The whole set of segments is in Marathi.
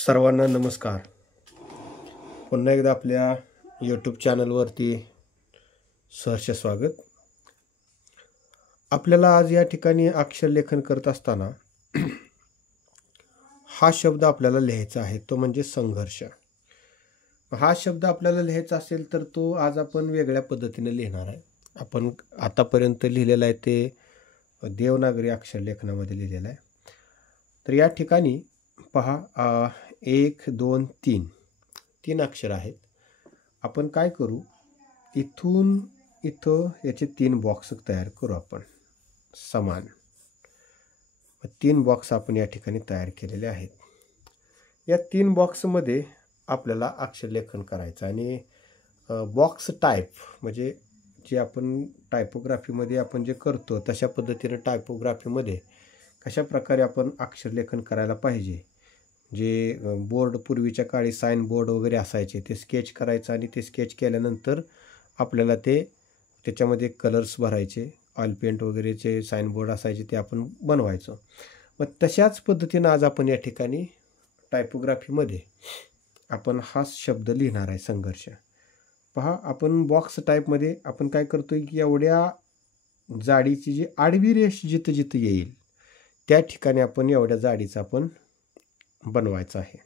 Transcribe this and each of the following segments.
सर्वांना नमस्कार. पुन्हा एकदा आपल्या यूट्यूब चॅनलवरती सहर्ष स्वागत. आपल्याला आज या ठिकाणी अक्षरलेखन करत असताना हा शब्द आपल्याला लिहायचा आहे, तो म्हणजे संघर्ष. हा शब्द आपल्याला लिहायचा असेल तर तो आज आपण वेगळ्या पद्धतीने लिहिणार आहे. आपण आतापर्यंत लिहिलेला आहे ते देवनागरी अक्षरलेखनामध्ये लिहिलेला आहे. तर या ठिकाणी पहा, 1 2 3 अक्षर आहेत. आपण काय करू, इथून इथं याचे 3 बॉक्स तयार करू आपण समान. 3 बॉक्स आपण या ठिकाणी तयार केलेले आहेत. या 3 बॉक्समध्ये आपल्याला अक्षरलेखन करायचं आणि बॉक्स टाईप म्हणजे जे आपण टायपोग्राफीमध्ये आपण जे करतो तशा पद्धतीने टायपोग्राफीमध्ये कशा प्रकारे आपण अक्षरलेखन करायला पाहिजे, जे बोर्ड पूर्वीच्या काळी साइन बोर्ड वगैरे असायचे ते स्केच करायचं आणि ते स्केच केल्यानंतर आपल्याला त्याच्यामध्ये कलर्स भरायचे, ऑइल पेंट वगैरेचे साइन बोर्ड असायचे ते आपण बनवायचो. मग तशाच पद्धतीनं आज आपण या ठिकाणी टायपोग्राफीमध्ये आपण हा शब्द लिहिणार आहे, संघर्ष. पहा, आपण बॉक्स टाईपमध्ये आपण काय करतोय की एवढ्या जाडीची जी आडवी रेष जिथं जिथं येईल त्या ठिकाणी आपण एवढ्या जाडीचा आपण बनवायचा आहे.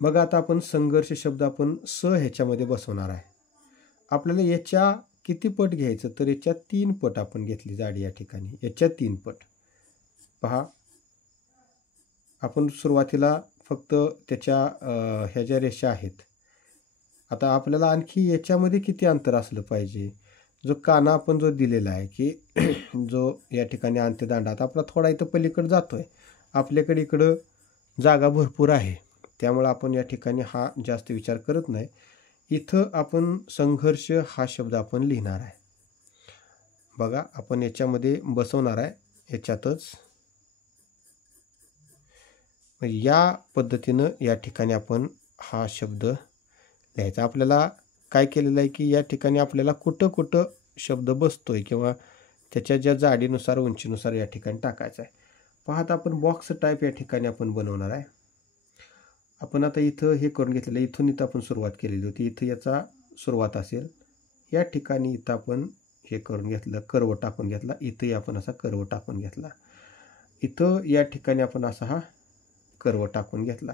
मग आता आपण संघर्ष शब्द आपण ह्याच्यामध्ये बसवणार आहे. आपल्याला याच्या किती पट घ्यायचं, तर याच्या 3 पट आपण घेतली जाडी या ठिकाणी, याच्या 3 पट. पहा, आपण सुरुवातीला फक्त त्याच्या ह्या ज्या रेषा आहेत. आता आपल्याला आणखी याच्यामध्ये किती अंतर असलं पाहिजे, जो काना आपण जो दिलेला आहे की जो या ठिकाणी अंत्यदांडा आता आपला थोडा इथं पलीकडे जातोय, आपल्याकडे इकडं जागा भरपूर आहे, त्यामुळे आपण या ठिकाणी हा जास्त विचार करत नाही. इथं आपण संघर्ष हा शब्द आपण लिहिणार आहे. बघा, आपण याच्यामध्ये बसवणार आहे, याच्यातच या पद्धतीनं या ठिकाणी आपण हा शब्द लिहायचा. आपल्याला काय केलेलं आहे की या ठिकाणी आपल्याला कुठं कुठं शब्द बसतोय किंवा त्याच्या ज्या जाडीनुसार उंचीनुसार या ठिकाणी टाकायचं आहे. पाहता आपण बॉक्स टाईप या ठिकाणी आपण बनवणार आहे. आपण आता इथं हे करून घेतलेलं, इथून इथं आपण सुरुवात केलेली होती, इथं याचा सुरुवात असेल, या ठिकाणी इथं आपण हे करून घेतलं, कर्व टाकून घेतला, इथंही आपण असा कर्व टाकून घेतला, इथं या ठिकाणी आपण असा हा कर्व टाकून घेतला.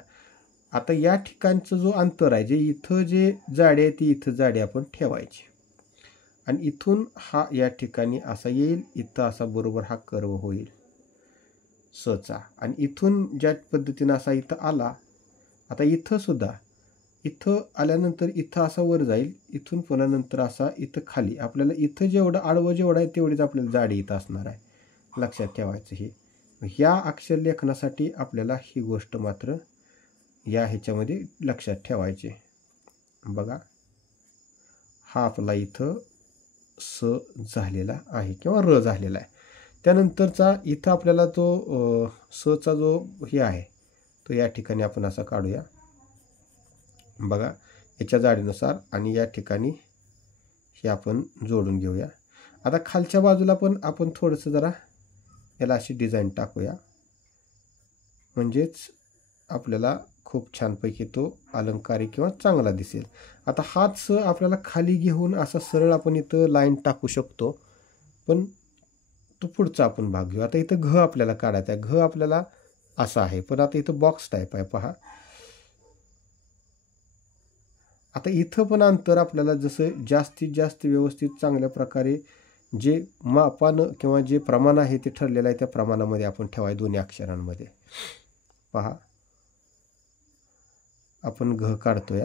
आता या ठिकाणचं जो अंतर आहे, जे इथं जे जाडी आहे ती इथं जाडी आपण ठेवायची आणि इथून हा या ठिकाणी असा येईल, इथं असा बरोबर हा कर्व होईल चा, आणि इथून ज्या पद्धतीनं असा इथं आला. आता इथं सुद्धा इथं आल्यानंतर इथं असा वर जाईल, इथून पुन्हा नंतर असा इथं खाली. आपल्याला इथं जेवढं आडवं जेवढं आहे तेवढीच आपल्याला जाडी इथं असणार आहे, लक्षात ठेवायचं. हे ह्या अक्षरलेखनासाठी आपल्याला ही गोष्ट मात्र या ह्याच्यामध्ये लक्षात ठेवायचे. बघा, हा आपला इथं स झालेला आहे किंवा र झालेला आहे. त्यानंतरचा इथं आपल्याला तो चा जो हे आहे तो या ठिकाणी आपण असा काढूया. बघा, याच्या जाडीनुसार, आणि या ठिकाणी हे आपण जोडून घेऊया. आता खालच्या बाजूला पण आपण थोडंसं जरा याला अशी डिझाईन टाकूया, म्हणजेच आपल्याला खूप छानपैकी तो अलंकारी किंवा चांगला दिसेल. आता हाच आपल्याला खाली घेऊन असा सरळ आपण इथं लाईन टाकू शकतो, पण तो पुढचा आपण भाग घेऊ. आता इथं घ आपल्याला काढायचा आहे, घ आपल्याला असा आहे, पण आता इथं बॉक्स टाईप आहे. पहा, आता इथं पण अंतर आपल्याला जसं जास्तीत जास्त व्यवस्थित चांगल्या प्रकारे जे मापानं किंवा जे प्रमाण आहे ते ठरलेलं आहे त्या प्रमाणामध्ये आपण ठेवाय दोन्ही अक्षरांमध्ये. पहा, आपण घ काढतोय,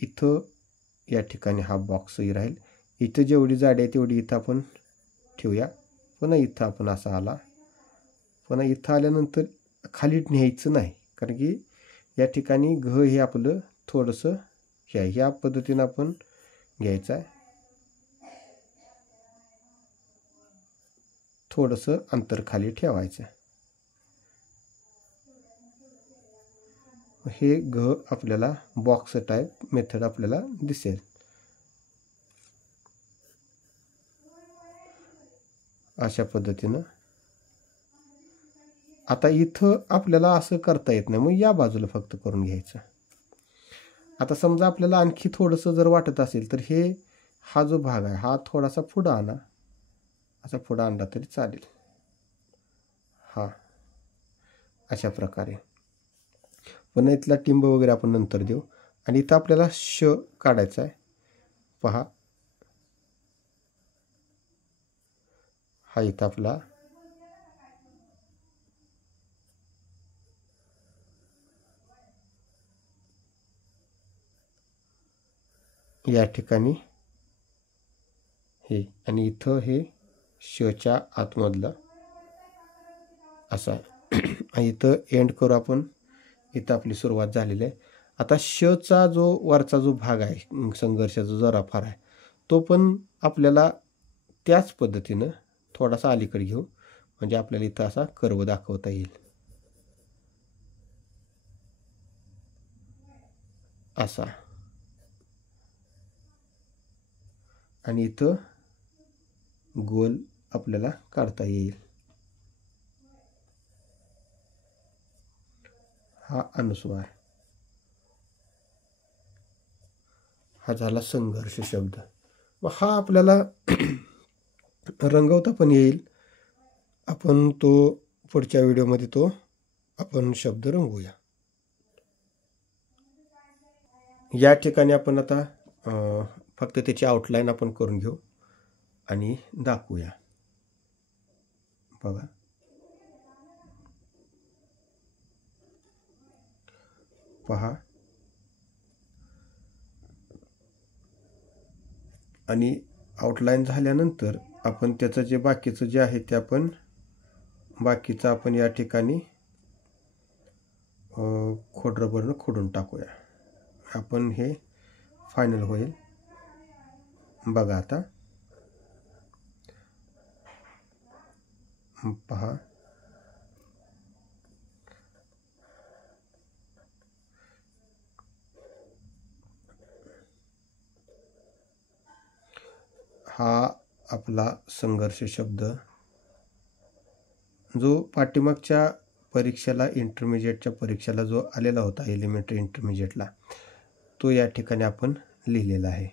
इथं या ठिकाणी हा बॉक्सही राहील, इथं जेवढी जाडी आहे तेवढी इथं आपण ठेवूया. पुन्हा इथं आपण असा आला, पुन्हा इथं आल्यानंतर खाली न्यायचं नाही, कारण की या ठिकाणी घ हे आपलं थोडंसं ह्या पद्धतीनं आपण घ्यायचं आहे, थोडंसं अंतर खाली ठेवायचं. हे घ आपल्याला बॉक्स टाईप मेथड आपल्याला दिसेल. अशा पद्धतीनं आता इथं आपल्याला असं करता येत नाही, मग या बाजूला फक्त करून घ्यायचं. आता समजा आपल्याला आणखी थोडंसं जर वाटत असेल तर हा जो भाग आहे हा थोडासा पुढं आणा, असा पुढं आणला तरी चालेल. हा अशा प्रकारे. पण इथला टिंब वगैरे आपण नंतर देऊ. आणि इथं आपल्याला श काढायचा आहे. पहा, हा इथं आपला या ठिकाणी हे, आणि इथं हे शच्या आतमधलं असा आणि इथं एंड करू आपण. इथं आपली सुरुवात झालेली आहे. आता शचा जो वरचा जो भाग आहे संघर्षाचा जराफार आहे, तो पण आपल्याला त्याच पद्धतीनं थोडासा अलीकडे घेऊ, म्हणजे आपल्याला इथं असा कर्व दाखवता येईल. असा. आणि इथं गोल आपल्याला काढता येईल. हा अनुस्वार. हा झाला संघर्ष शब्द. मग हा आपल्याला रंगवता पण येईल. आपण तो पुढच्या व्हिडिओमध्ये तो आपण शब्द रंगवूया. या ठिकाणी आपण आता फक्त त्याची आउटलाईन आपण करून घेऊ आणि दाखवूया. बघा, पहा. आणि आउटलाईन झाल्यानंतर आपण त्याचं जे बाकीचं जे आहे ते आपण बाकीचं आपण या ठिकाणी खोडरबरनं खोडून टाकूया. आपण हे फायनल होईल. बघा आता, पहा, हा आपला संघर्ष शब्द जो पाठीमागच्या परीक्षेला इंटरमिजिएटच्या परीक्षेला जो आलेला होता एलिमेंटरी इंटरमिजिएटला, तो या ठिकाणी आपण लिहिलेला आहे.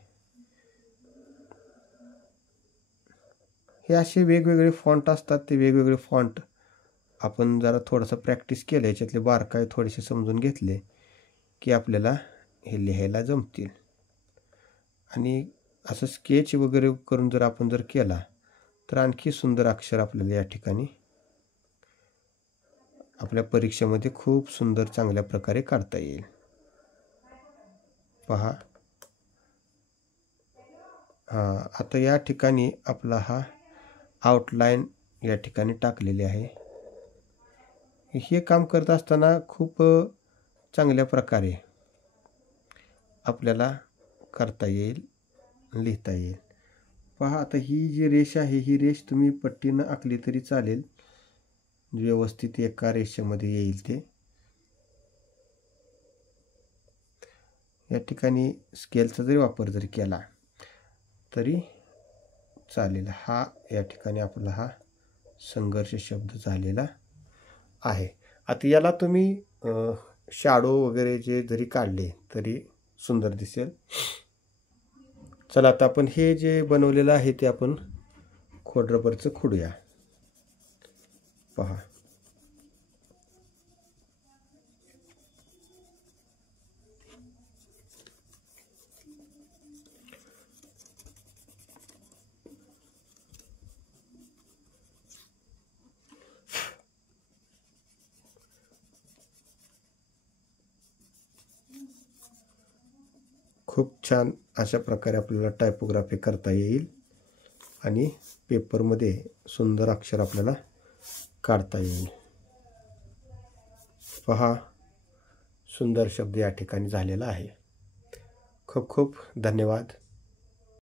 हे असे वेगवेगळे फॉन्ट असतात. ते वेगवेगळे फॉन्ट आपण जरा थोडंसं प्रॅक्टिस केलं, याच्यातले बारकाई थोडेसे समजून घेतले की आपल्याला हे लिहायला जमतील. आणि असं स्केच वगैरे करून जर आपण जर केला तर आणखी सुंदर अक्षर आपल्याला या ठिकाणी आपल्या परीक्षेमध्ये खूप सुंदर चांगल्या प्रकारे काढता येईल. पहा, आता या ठिकाणी आपला हा आउटलाईन या ठिकाणी टाकलेली आहे. हे काम करत असताना खूप चांगल्या प्रकारे आपल्याला करता येईल, लिहिता येईल. पहा, आता ही जी रेष आहे ही रेष तुम्ही पट्टीनं आखली तरी चालेल, व्यवस्थित एका रेषेमध्ये येईल ते. या ठिकाणी स्केलचा जरी वापर जरी केला तरी चालेल. हा या ठिकाणी आपला हा संघर्ष शब्द झालेला आहे. आता याला तुम्ही शॅडो वगैरे जे जरी काढले तरी सुंदर दिसेल. चला, आता आपण हे जे बनवलेलं आहे ते आपण खोडरबरचं खोडूया. पहा, खूप छान अशा प्रकारे आपल्याला टायपोग्राफी करता येईल आणि पेपरमध्ये सुंदर अक्षर आपल्याला काढता येईल. पहा, सुंदर शब्द या ठिकाणी झालेला आहे. खूप खूप धन्यवाद.